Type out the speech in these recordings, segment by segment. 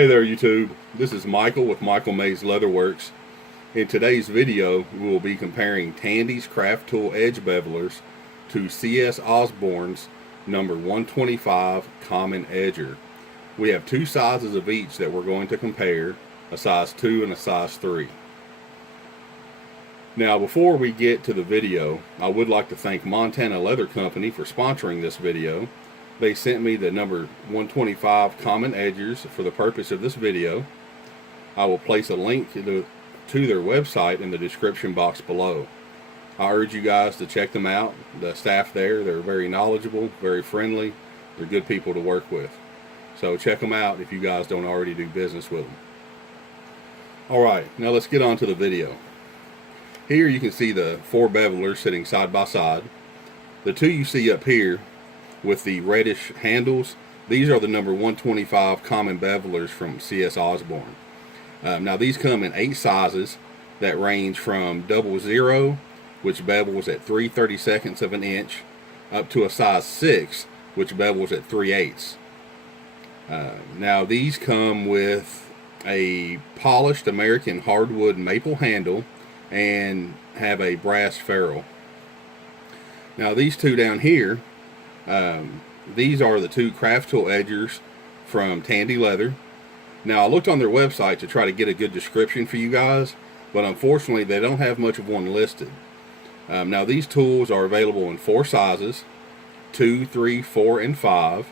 Hey there YouTube, this is Michael with Michael Mays Leatherworks. In today's video we will be comparing Tandy's Craftool Edge Bevelers to CS Osbourne's number 125 Common Edger. We have two sizes of each that we're going to compare, a size 2 and a size 3. Now before we get to the video, I would like to thank Montana Leather Company for sponsoring this video. They sent me the number 125 Common Edgers for the purpose of this video. I will place a link to their website in the description box below. I urge you guys to check them out. The staff there, they're very knowledgeable, very friendly. They're good people to work with. So check them out if you guys don't already do business with them. Alright, now let's get on to the video. Here you can see the 4 bevelers sitting side by side. The 2 you see up here with the reddish handles, these are the number 125 common bevelers from CS Osbourne. Now these come in 8 sizes that range from 00, which bevels at 3/32 of an inch, up to a size 6, which bevels at 3/8. Now these come with a polished American hardwood maple handle and have a brass ferrule. Now these 2 down here, these are the 2 Craftool edgers from Tandy Leather. Now I looked on their website to try to get a good description for you guys, but unfortunately they don't have much of one listed. Now these tools are available in 4 sizes, 2, 3, 4, and 5,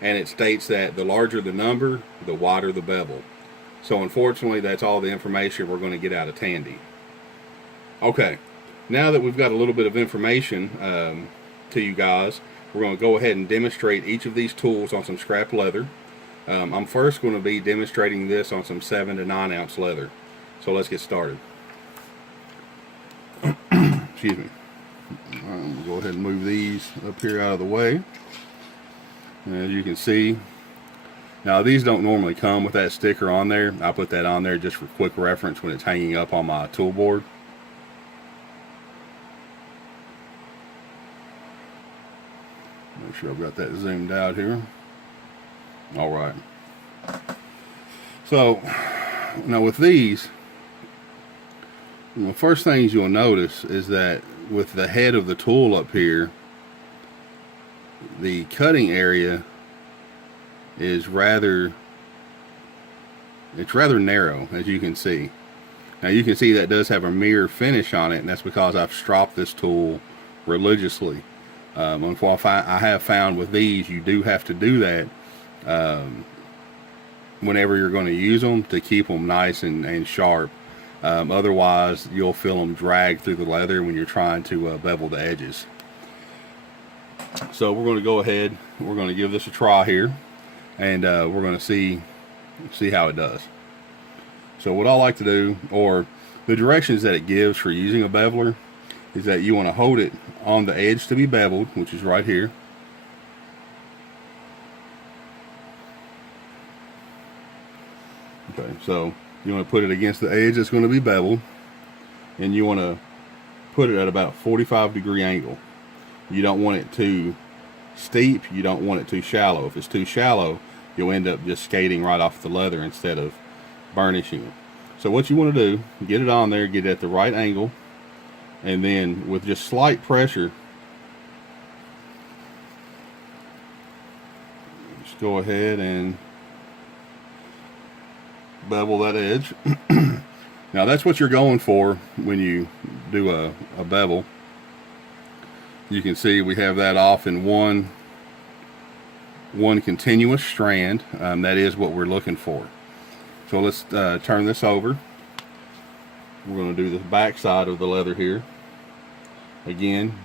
and it states that the larger the number, the wider the bevel. So unfortunately that's all the information we're going to get out of Tandy. Okay, now that we've got a little bit of information to you guys, we're going to go ahead and demonstrate each of these tools on some scrap leather. I'm first going to be demonstrating this on some 7 to 9 ounce leather. So let's get started. Excuse me. We'll go ahead and move these up here out of the way. As you can see, now these don't normally come with that sticker on there. I put that on there just for quick reference when it's hanging up on my tool board. Make sure I've got that zoomed out here. Alright. So, now with these, the first things you'll notice is that with the head of the tool up here, the cutting area is rather narrow, as you can see. Now you can see that does have a mirror finish on it, and that's because I've stropped this tool religiously. I have found with these you do have to do that whenever you're going to use them to keep them nice and sharp. Otherwise you'll feel them drag through the leather when you're trying to bevel the edges. So we're going to go ahead, we're going to give this a try here, and we're going to see how it does. So what I like to do, or the directions that it gives for using a beveler, is that you want to hold it on the edge to be beveled, which is right here. Okay, so you want to put it against the edge that's going to be beveled, and you want to put it at about a 45-degree angle. You don't want it too steep, you don't want it too shallow. If it's too shallow, you'll end up just skating right off the leather instead of burnishing it. So what you want to do, get it on there, get it at the right angle, and then with just slight pressure, just go ahead and bevel that edge. Now that's what you're going for when you do a bevel. You can see we have that off in one continuous strand. That is what we're looking for. So let's turn this over. We're going to do the back side of the leather here. Again,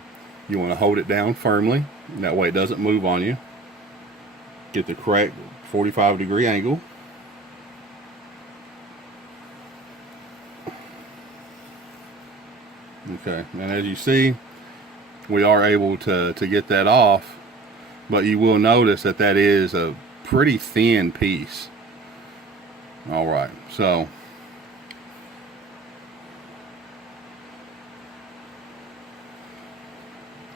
you want to hold it down firmly, that way it doesn't move on you. Get the correct 45-degree angle. Okay, and as you see, we are able to get that off, but you will notice that that is a pretty thin piece. Alright, so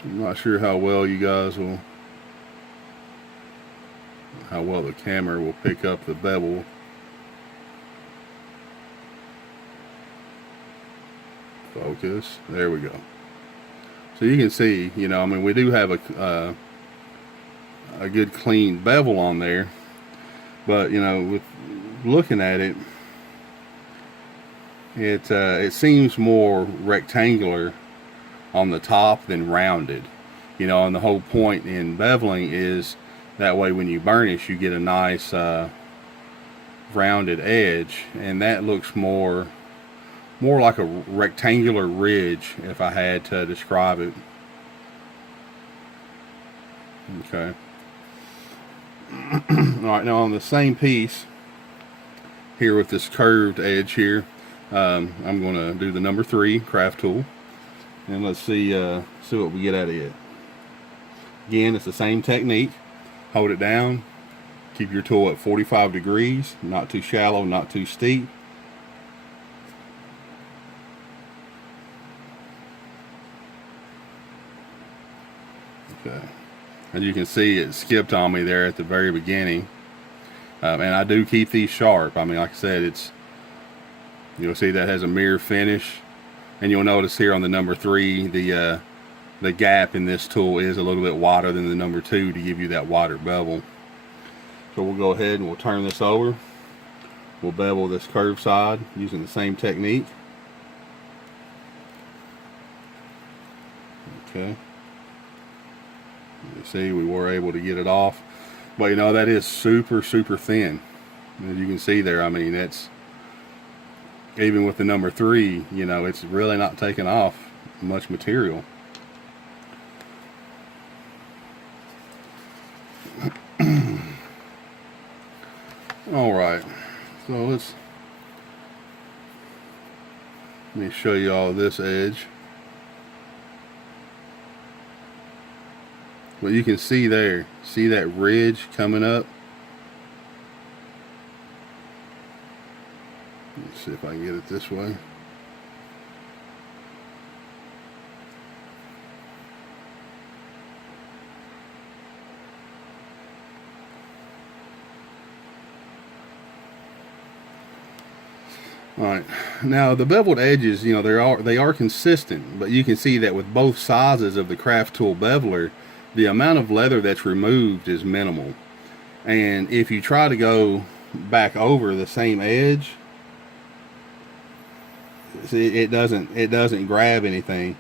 I'm not sure how well you guys will how well the camera will pick up the bevel Focus. There we go. So you can see, you know, I mean, we do have a good clean bevel on there, but you know, with looking at it, it seems more rectangular on the top than rounded. You know, and the whole point in beveling is that way when you burnish, you get a nice rounded edge, and that looks more like a rectangular ridge, if I had to describe it. Okay. Alright, now on the same piece here with this curved edge here, I'm going to do the number 3 Craftool, and let's see what we get out of it. Again, it's the same technique. Hold it down, keep your tool at 45 degrees, not too shallow, not too steep. Okay. As you can see, it skipped on me there at the very beginning. And I do keep these sharp. I mean, like I said, you'll see that has a mirror finish. And you'll notice here on the number 3, the gap in this tool is a little bit wider than the number 2 to give you that wider bevel. So we'll go ahead and we'll turn this over. We'll bevel this curved side using the same technique. Okay. You see, we were able to get it off, but you know, that is super thin. As you can see there, I mean, that's even with the number 3, you know, it's really not taking off much material. All right, so let me show you all this edge. Well, you can see there, see that ridge coming up? Let's see if I can get it this way. Alright, now the beveled edges, you know, they are consistent, but you can see that with both sizes of the Craftool beveler, the amount of leather that's removed is minimal. And if you try to go back over the same edge, see, it doesn't grab anything.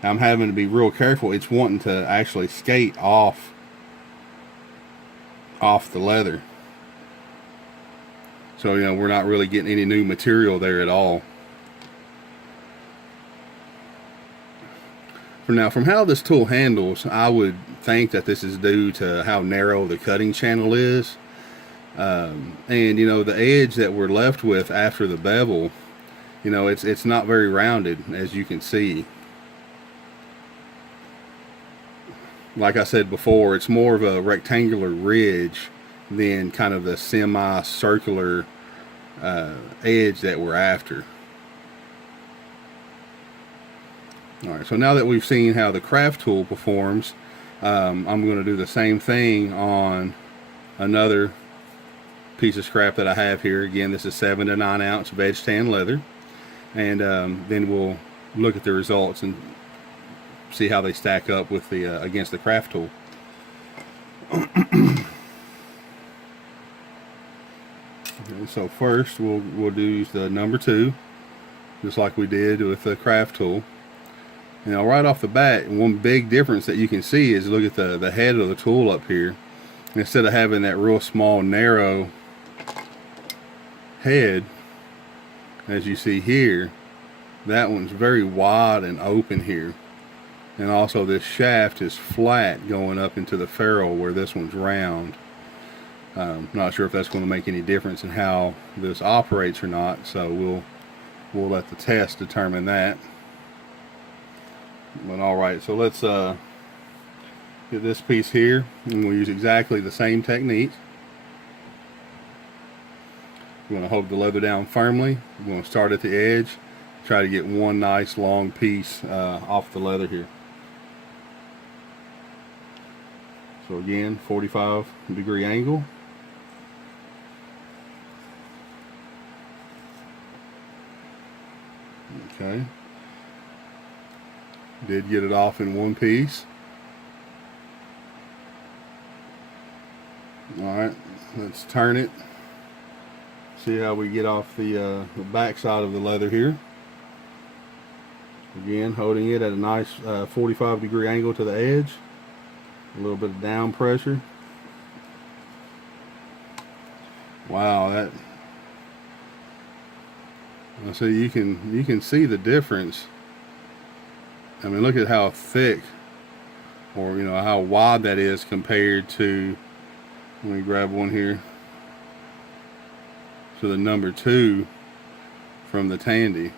I'm having to be real careful. It's wanting to actually skate off the leather. So, you know, we're not really getting any new material there at all. Now, from how this tool handles, I would think that this is due to how narrow the cutting channel is. And, you know, the edge that we're left with after the bevel, you know, it's not very rounded, as you can see. Like I said before, it's more of a rectangular ridge than kind of the semi-circular edge that we're after. Alright, so now that we've seen how the Craftool performs, I'm going to do the same thing on another piece of scrap that I have here. Again, this is 7 to 9 ounce veg tan leather, and then we'll look at the results and see how they stack up with the against the Craftool. Okay, so first we'll do the number 2, just like we did with the Craftool. Now, right off the bat, one big difference that you can see is look at the head of the tool up here. Instead of having that real small, narrow head, as you see here, that one's very wide and open here. And also this shaft is flat going up into the ferrule, where this one's round. Not sure if that's going to make any difference in how this operates or not, so we'll let the test determine that. But alright, so let's get this piece here, and we'll use exactly the same technique. We're going to hold the leather down firmly. We're going to start at the edge, try to get one nice long piece off the leather here. So again, 45-degree angle. Okay. Did get it off in one piece. Alright, let's turn it. See how we get off the back side of the leather here. Again, holding it at a nice 45-degree angle to the edge. A little bit of down pressure. Wow, that. So you can see the difference. I mean, look at how thick, or how wide that is compared to. Let me grab one here. To the number 2 from the Tandy.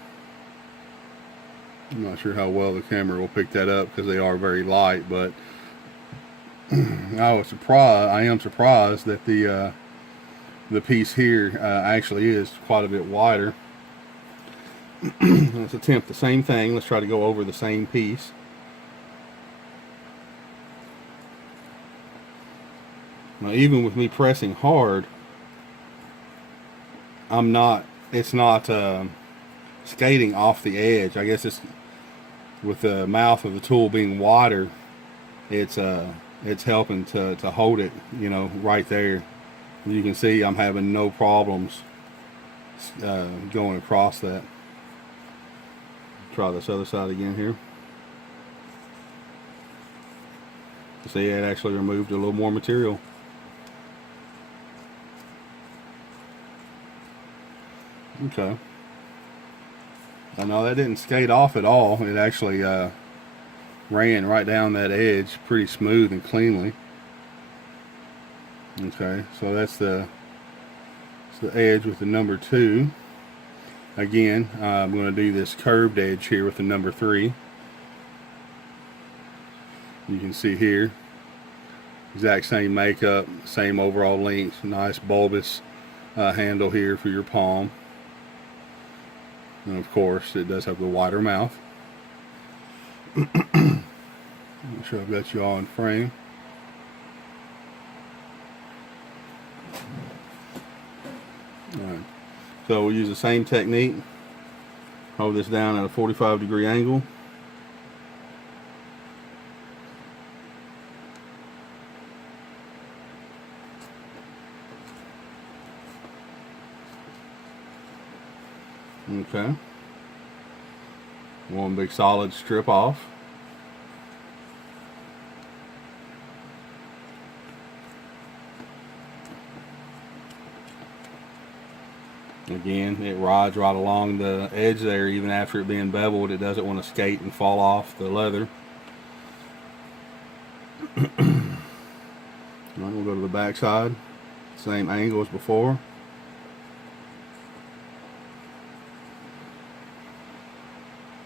I'm not sure how well the camera will pick that up because they are very light, but I am surprised that the piece here actually is quite a bit wider. Let's attempt the same thing. Let's try to go over the same piece. Now, even with me pressing hard, it's not skating off the edge. I guess it's with the mouth of the tool being wider, it's helping to hold it, right there. You can see I'm having no problems going across that. Try this other side again here. See, it actually removed a little more material. Okay. I know that didn't skate off at all. It actually ran right down that edge pretty smooth and cleanly. Okay, so that's the edge with the number 2. Again, I'm going to do this curved edge here with the number 3. You can see here, exact same makeup, same overall length, nice bulbous handle here for your palm. And of course, it does have the wider mouth. Make sure I've got you all in frame. Alright, so we'll use the same technique. Hold this down at a 45-degree angle. Okay. One big solid strip off. Again, it rides right along the edge there. Even after it being beveled, it doesn't want to skate and fall off the leather. We'll go to the back side. Same angle as before.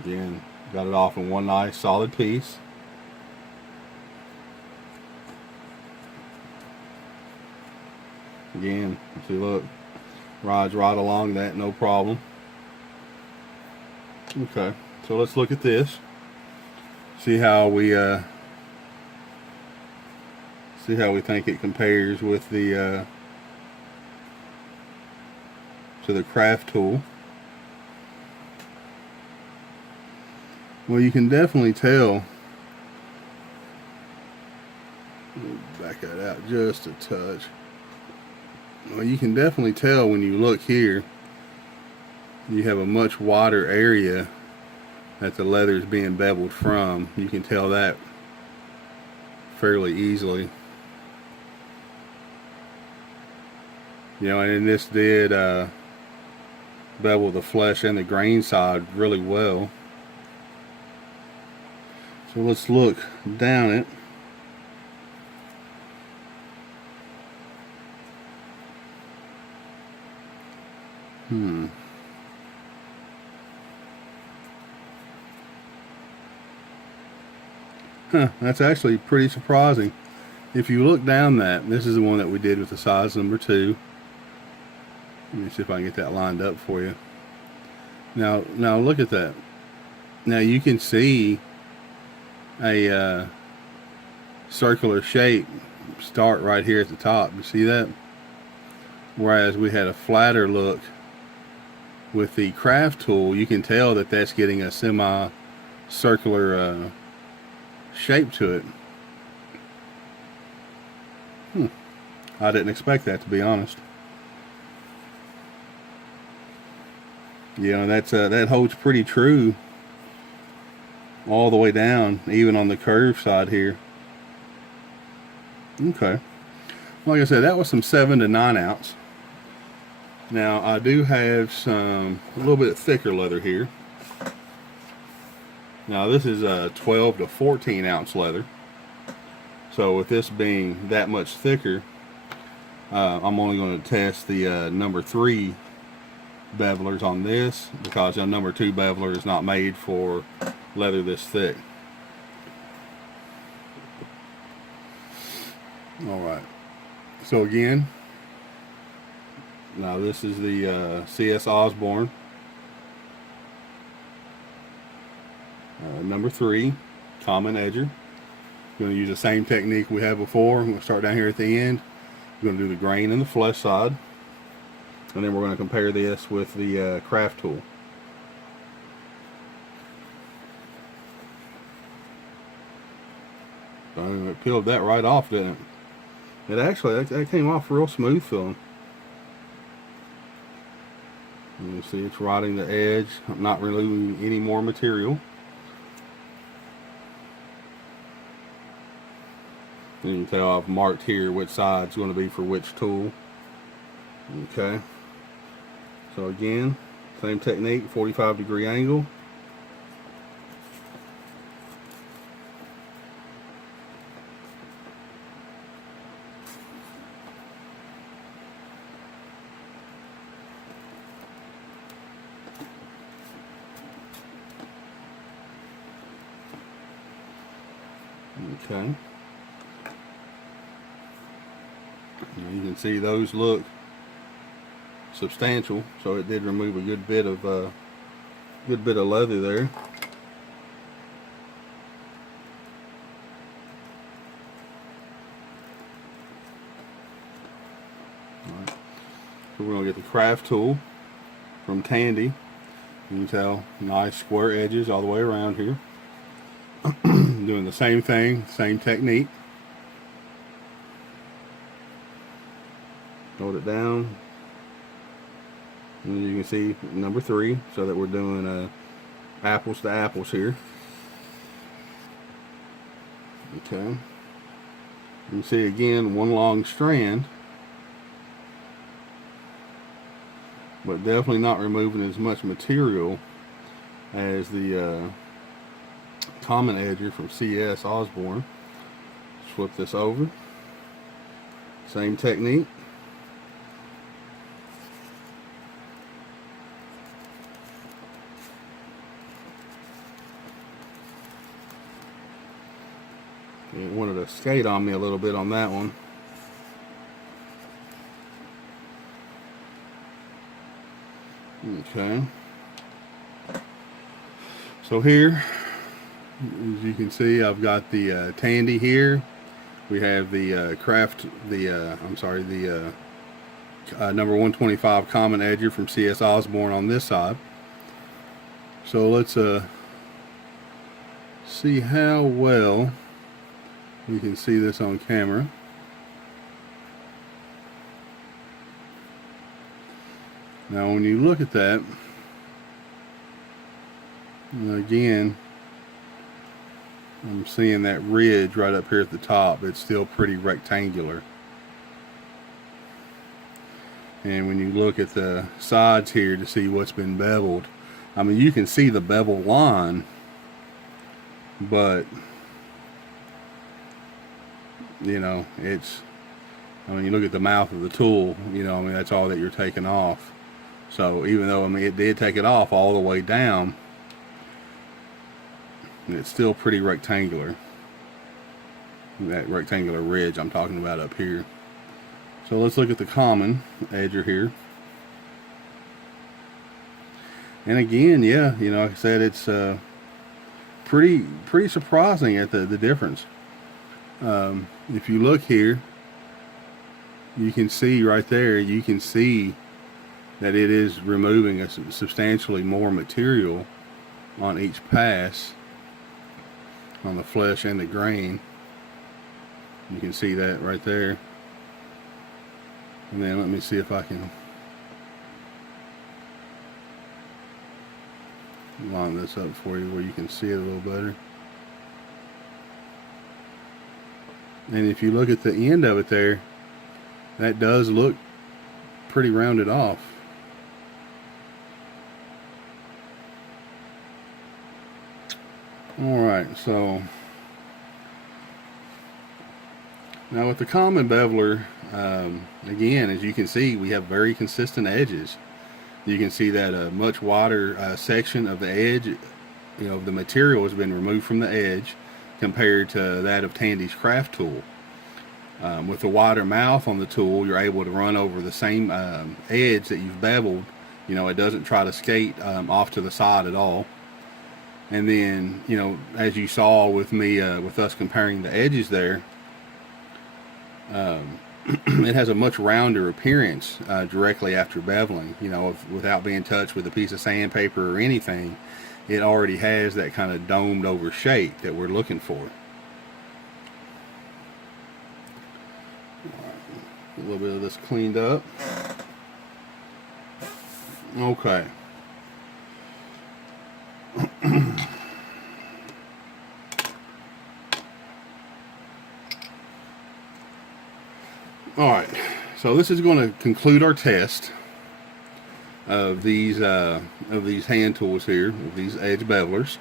Again, got it off in one nice solid piece. Again, see, look, rides right along that, no problem. Okay, so let's look at this. See how we think it compares with the to the Craftool. Well, you can definitely tell. Back that out just a touch. Well, you can definitely tell when you look here, you have a much wider area that the leather is being beveled from. You can tell that fairly easily. And this did bevel the flesh and the grain side really well. So let's look down it. That's actually pretty surprising. If you look down that, this is the one that we did with the size number 2. Let me see if I can get that lined up for you. Now look at that. Now you can see a circular shape start right here at the top. You see that? Whereas we had a flatter look with the Craftool, you can tell that that's getting a semi circular shape to it. I didn't expect that, to be honest. Yeah, that holds pretty true all the way down, even on the curved side here. Okay. Like I said, that was some 7 to 9 ounce. Now I do have a little bit thicker leather here. Now this is a 12 to 14 ounce leather. So with this being that much thicker, I'm only going to test the number 3 bevelers on this, because the number 2 beveler is not made for leather this thick. Alright, so again, now this is the CS Osbourne number 3 common edger. We're going to use the same technique we had before. I'm going to start down here at the end. We're going to do the grain and the flesh side, and then we're going to compare this with the Craftool. It peeled that right off, didn't it? It actually, that came off real smooth feeling. You see it's riding the edge. I'm not removing any more material. And you can tell I've marked here which side's going to be for which tool. Okay. So again, same technique, 45-degree angle. Okay. Now you can see those look substantial, so it did remove a good bit of leather there. Alright. So we're going to get the Craftool from Tandy. You can tell nice square edges all the way around here. Doing the same thing, same technique. Hold it down, and you can see number 3, so that we're doing apples to apples here. Okay. You can see again one long strand, but definitely not removing as much material as the common edger from CS Osbourne. Flip this over. Same technique. It wanted to skate on me a little bit on that one. Okay. So here, as you can see, I've got the Tandy here. We have the number 125 common edger from CS Osbourne on this side. So let's see how well you can see this on camera. Now when you look at that, again, I'm seeing that ridge right up here at the top. It's still pretty rectangular. And when you look at the sides here to see what's been beveled, I mean, you can see the bevel line, but you know, I mean, you look at the mouth of the tool, you know, I mean, that's all that you're taking off. So even though, I mean, it did take it off all the way down, it's still pretty rectangular. That rectangular ridge I'm talking about up here. So let's look at the common edger here. And again, yeah, you know, like I said, it's pretty surprising at the difference. If you look here, you can see right there, you can see that it is removing a substantially more material on each pass on the flesh and the grain. You can see that right there. And then let me see if I can line this up for you where you can see it a little better. And if you look at the end of it there, that does look pretty rounded off. Alright, so now with the common beveler, again, as you can see, we have very consistent edges. You can see that a much wider section of the edge, the material has been removed from the edge compared to that of Tandy's Craftool. With the wider mouth on the tool, you're able to run over the same edge that you've beveled. It doesn't try to skate off to the side at all. And then, as you saw with me, with us comparing the edges there, it has a much rounder appearance directly after beveling. Without being touched with a piece of sandpaper or anything, it already has that kind of domed over shape that we're looking for. A little bit of this cleaned up. Okay. Alright, so this is going to conclude our test of these hand tools here, of these edge bevelers.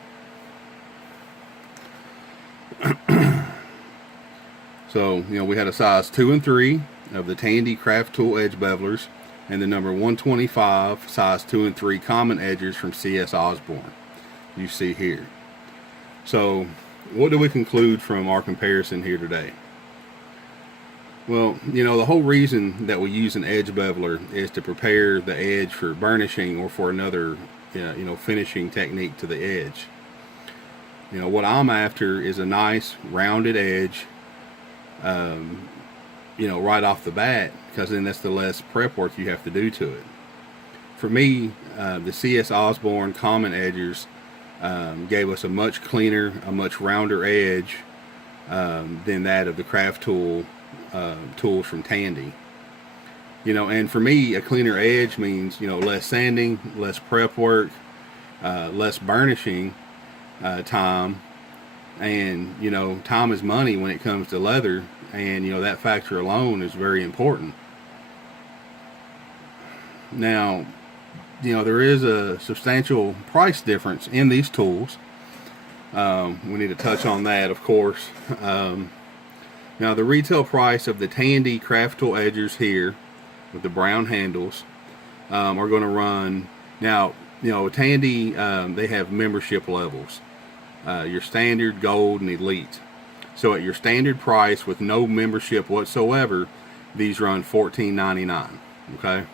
So, we had a size 2 and 3 of the Tandy Craftool edge bevelers, and the number 125 size 2 and 3 common edgers from CS Osbourne, you see here. So, what do we conclude from our comparison here today? Well, the whole reason that we use an edge beveler is to prepare the edge for burnishing or for another, finishing technique to the edge. What I'm after is a nice rounded edge, right off the bat, because then that's the less prep work you have to do to it. For me, the CS Osbourne common edgers gave us a much cleaner, a much rounder edge than that of the Craftool tools from Tandy. And for me, a cleaner edge means less sanding, less prep work, less burnishing time, and time is money when it comes to leather, and that factor alone is very important. Now, there is a substantial price difference in these tools. We need to touch on that, of course. Now, the retail price of the Tandy Craftool edgers here with the brown handles are going to run. Now, Tandy, they have membership levels. Your standard, gold, and elite. So at your standard price with no membership whatsoever, these run $14.99. Okay.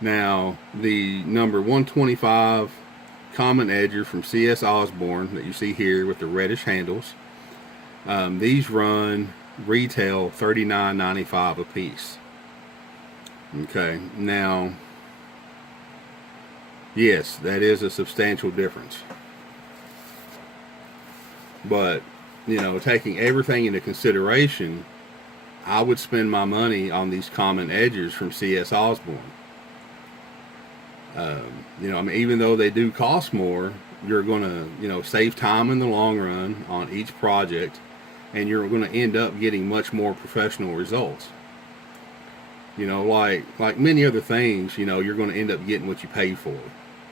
Now, the number 125 common edger from CS Osbourne that you see here with the reddish handles, these run retail $39.95 a piece. Okay, now, yes, that is a substantial difference. But, taking everything into consideration, I would spend my money on these common edgers from CS Osbourne. Even though they do cost more, you're going to, save time in the long run on each project, and you're going to end up getting much more professional results. Like many other things, you're going to end up getting what you pay for.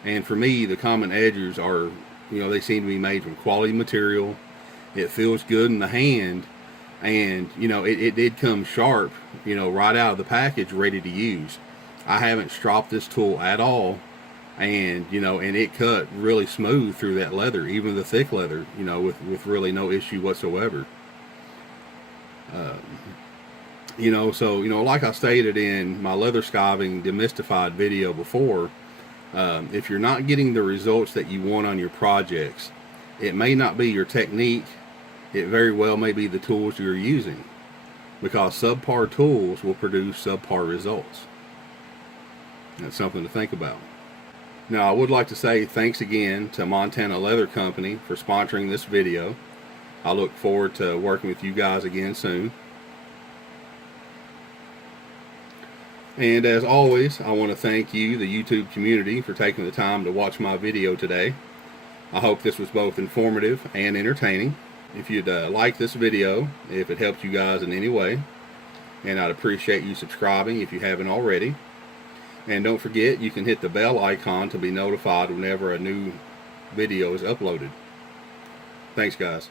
And for me, the common edgers are, they seem to be made from quality material. It feels good in the hand, and it did come sharp, right out of the package, ready to use. I haven't stropped this tool at all, and and it cut really smooth through that leather, even the thick leather, with really no issue whatsoever. So like I stated in my leather skiving demystified video before, if you're not getting the results that you want on your projects, it may not be your technique. It very well may be the tools you're using, because subpar tools will produce subpar results. That's something to think about. Now, I would like to say thanks again to Montana Leather Company for sponsoring this video. I look forward to working with you guys again soon. And as always, I want to thank you, the YouTube community, for taking the time to watch my video today. I hope this was both informative and entertaining. If you'd like this video, if it helped you guys in any way, and I'd appreciate you subscribing if you haven't already. And don't forget, you can hit the bell icon to be notified whenever a new video is uploaded. Thanks, guys.